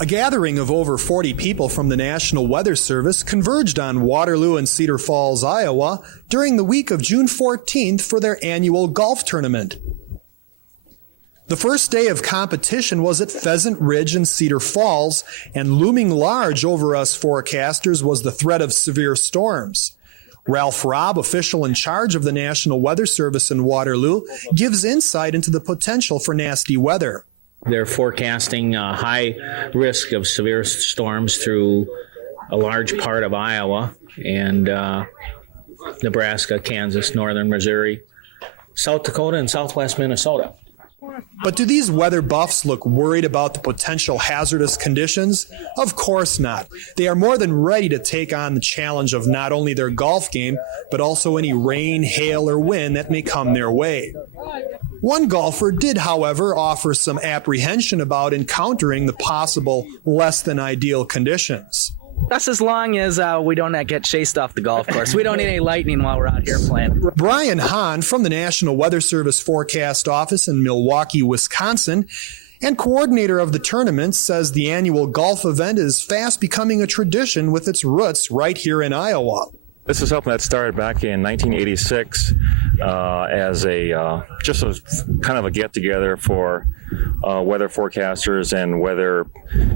A gathering of over 40 people from the National Weather Service converged on Waterloo and Cedar Falls, Iowa during the week of June 14th for their annual golf tournament. The first day of competition was at Pheasant Ridge in Cedar Falls, and looming large over us forecasters was the threat of severe storms. Ralph Robb, official in charge of the National Weather Service in Waterloo, gives insight into the potential for nasty weather. They're forecasting a high risk of severe storms through a large part of Iowa and Nebraska, Kansas, northern Missouri, South Dakota, and southwest Minnesota. But do these weather buffs look worried about the potential hazardous conditions? Of course not. They are more than ready to take on the challenge of not only their golf game, but also any rain, hail, or wind that may come their way. One golfer did, however, offer some apprehension about encountering the possible less than ideal conditions. That's as long as we don't get chased off the golf course. We don't need any lightning while we're out here playing. Brian Hahn from the National Weather Service Forecast Office in Milwaukee, Wisconsin, and coordinator of the tournament, says the annual golf event is fast becoming a tradition with its roots right here in Iowa. This is something that started back in 1986 as just a kind of a get-together for weather forecasters and weather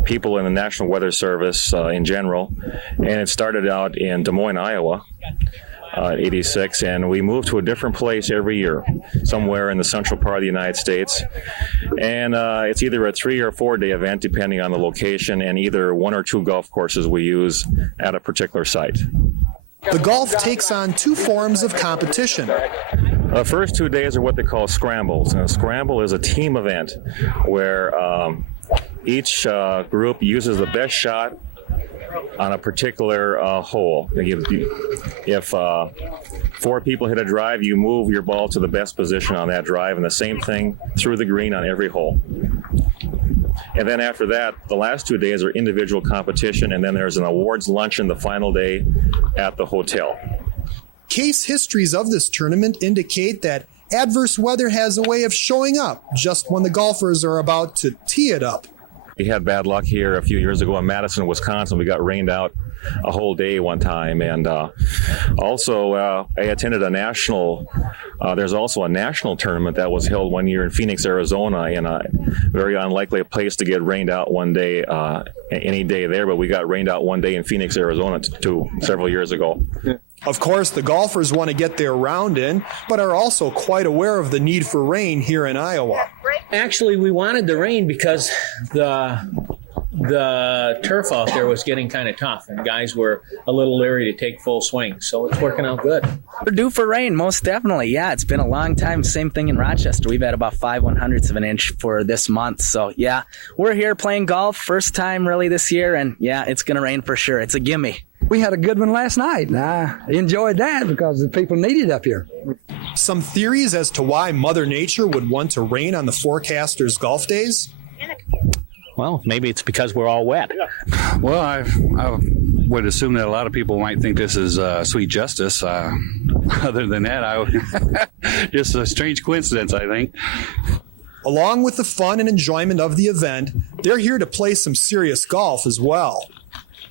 people in the National Weather Service in general. And it started out in Des Moines, Iowa, 86, and we moved to a different place every year, somewhere in the central part of the United States. And it's either a 3 or 4 day event, depending on the location, and either 1 or 2 golf courses we use at a particular site. The golf takes on 2 forms of competition. The first 2 days are what they call scrambles. And a scramble is a team event where each group uses the best shot on a particular hole. If 4 people hit a drive, you move your ball to the best position on that drive, and the same thing through the green on every hole. And then after that, the last 2 days are individual competition, and then there's an awards luncheon the final day at the hotel. Case histories of this tournament indicate that adverse weather has a way of showing up just when the golfers are about to tee it up. We had bad luck here a few years ago in Madison, Wisconsin. We got rained out a whole day one time. And also, I attended there's also a national tournament that was held one year in Phoenix, Arizona, in a very unlikely place to get rained out one day, any day there. But we got rained out one day in Phoenix, Arizona, several years ago. Of course, the golfers want to get their round in, but are also quite aware of the need for rain here in Iowa. Actually, we wanted the rain because the turf out there was getting kind of tough, and guys were a little leery to take full swings, so it's working out good. We're due for rain, most definitely. Yeah, it's been a long time. Same thing in Rochester. We've had about 5/100ths of an inch for this month. So, yeah, we're here playing golf. First time really this year, and, yeah, it's going to rain for sure. It's a gimme. We had a good one last night, and I enjoyed that because the people need it up here. Some theories as to why Mother Nature would want to rain on the forecasters' golf days? Well, maybe it's because we're all wet. Well, I would assume that a lot of people might think this is sweet justice. Other than that, just a strange coincidence, I think. Along with the fun and enjoyment of the event, they're here to play some serious golf as well.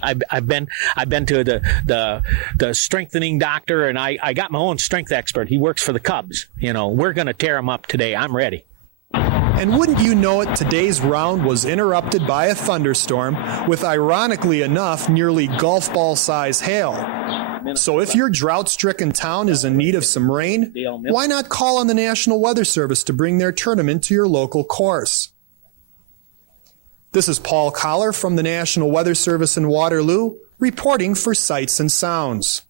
I've been to the strengthening doctor, and I got my own strength expert. He works for the Cubs. We're going to tear him up today. I'm ready. And wouldn't you know it, today's round was interrupted by a thunderstorm with, ironically enough, nearly golf ball size hail. So if your drought-stricken town is in need of some rain, why not call on the National Weather Service to bring their tournament to your local course? This is Paul Collar from the National Weather Service in Waterloo, reporting for Sights and Sounds.